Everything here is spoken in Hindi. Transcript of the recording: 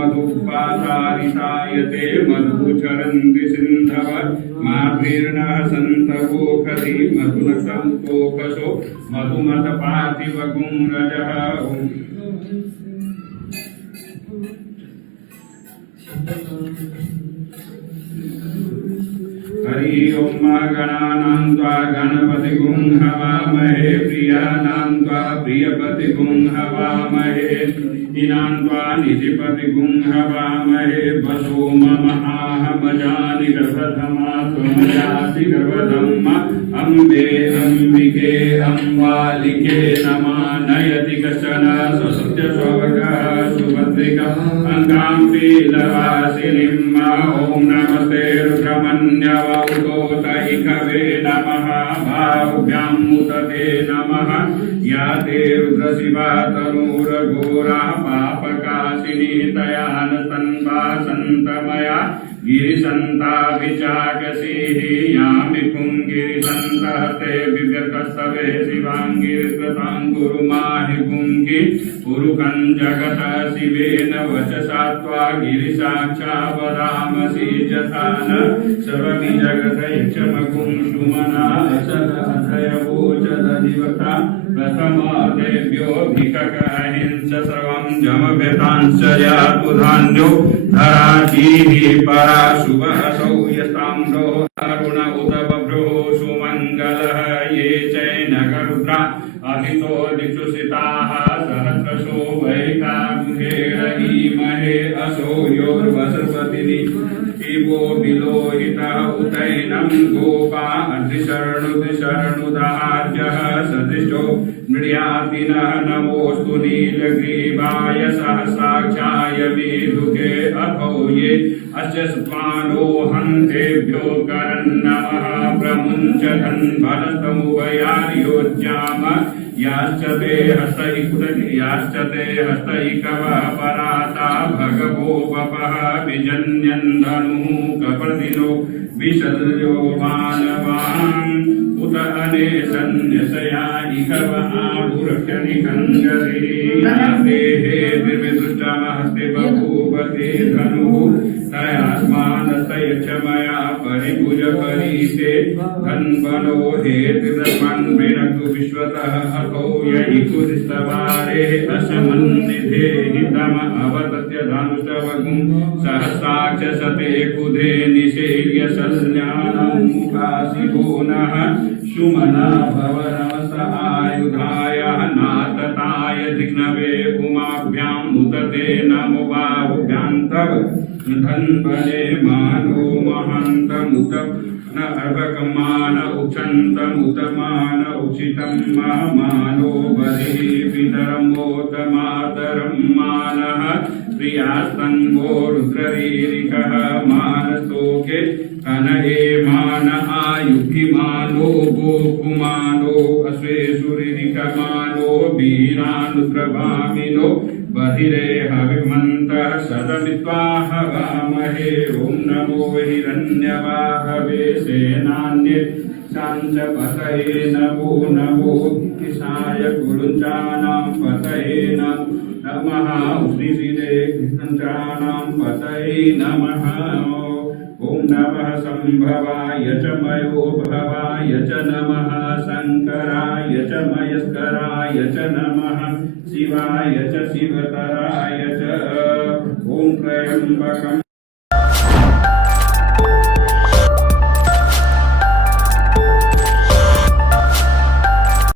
मधुपातारितायते मधुचरन्ति सिन्धव मार्गेर्णः सन्तवोखति मधुनसमुतोकसो मधुमतपार्थिवगुं रजः। हरि ओम गणानां त्वा गणपतिगुं हवामहे प्रियाणां त्वा प्रियपतिगुं हवामहे नीनां त्वा निधिपतिगुं हवामहे वसो मम आहमजानि गर्भधमा त्वमयासि गर्भधम्मा अम्बे अम्बिके अम्बालिके नमः नयति कश्चन स्वसत्य स्ववर्गः सुभद्रिका अङ्गां पीलवासिनीं ॐ नमस्ते रुद्रमन्यवौतोतैकवे नमः भावभ्यां मुदते नमः या ते रुद्रशिवा तनूरघोरा पापकाशिनी तयान तन्वा सन्तमया गिरिसन्ता विचाकसीः यामि पुङ्गिरिसन्तहते विव्यर्कस्तवे शिवाङ्गिरिकृतां गुरु माहि पुङ्गि पुरुकं जगत शिवेन वचसा त्वा गिरिसाक्षा वदामसि यथा न सर्वमि जगतैक्षमगुं सुमना सदधयवोचदधिवक्ता प्रथमादेभ्यो भिककहिंस सर्वं जमभ्यतांश्च यातु धान्यो धराजीः परा शुभहसौ यस्ताम्रो अरुण उत बभ्रो सुमङ्गलः ये चैनगरुद्रा अहितो दिक्षुषिताः सहस्रशो वैकामुहेरहीमहे असो योर्वसर्वतिनि शिवो विलोहितः उतैनं गोपा अधिशरणुदिशरणुदार्यः सदृशो मृड्यातिनः नमोऽस्तु नीलग्रीवाय सहस्राक्षाय मेधुके अथो ये अस्य स्वानो हन्तेभ्यो करन्नमः प्रमुञ्चन् भरतमुभयार्योज्याम याश्च ते हस्तैकवः पराता भगवो वपः विजन्यन् धनुः कपर्दिनो विशल्यो मानवान् उत अनेशन्यसया इकव आभुरक्षनिकङ्गरे यातेः दिव्यदृष्टमहस्ते बभूवते धनुः तयास्मानस्तयच्छमया परिभुज परीते धन्वनो हेतिर्मन् वृणक्तु विश्वतः अथो यहि कुदिस्तवारे असमन्निधे हितम अवतत्य धनुष्टवगुं सहस्राक्ष सते कुधे निषेव्य सल्यानं मुखासिभो नः सुमना भवनमस आयुधाय नातताय दिग्नवे उमाभ्यां मुदते नमो बाहुभ्यां तव धन्वने मानो महान्तमुत न अर्भकमान उक्षन्तमुतमान उक्षितं मानो बलिः पितरमोतमातरं मानः प्रियास्तन्वो रुद्ररीरिकः मानस्तोके कनये मान आयुक्तिमानो गोकुमानो अश्वेषुरिरिकमानो वीरानुद्रभामिनो बहिरेह विमन्तः सदमित्वा हवामहे ॐ नमो हिरण्यवाहवे सेनान्ये शाञ्च पतये नमो नमो किशाय कुरुञ्चानां पतये नमः उष्णिशिरे कृष्णञ्चानां पतये नमः ॐ नमः संभवाय च मयो भवाय च नमः शङ्कराय च मयस्कराय च नमः शिवाय च शिवतराय च ॐ त्र्यम्बकम्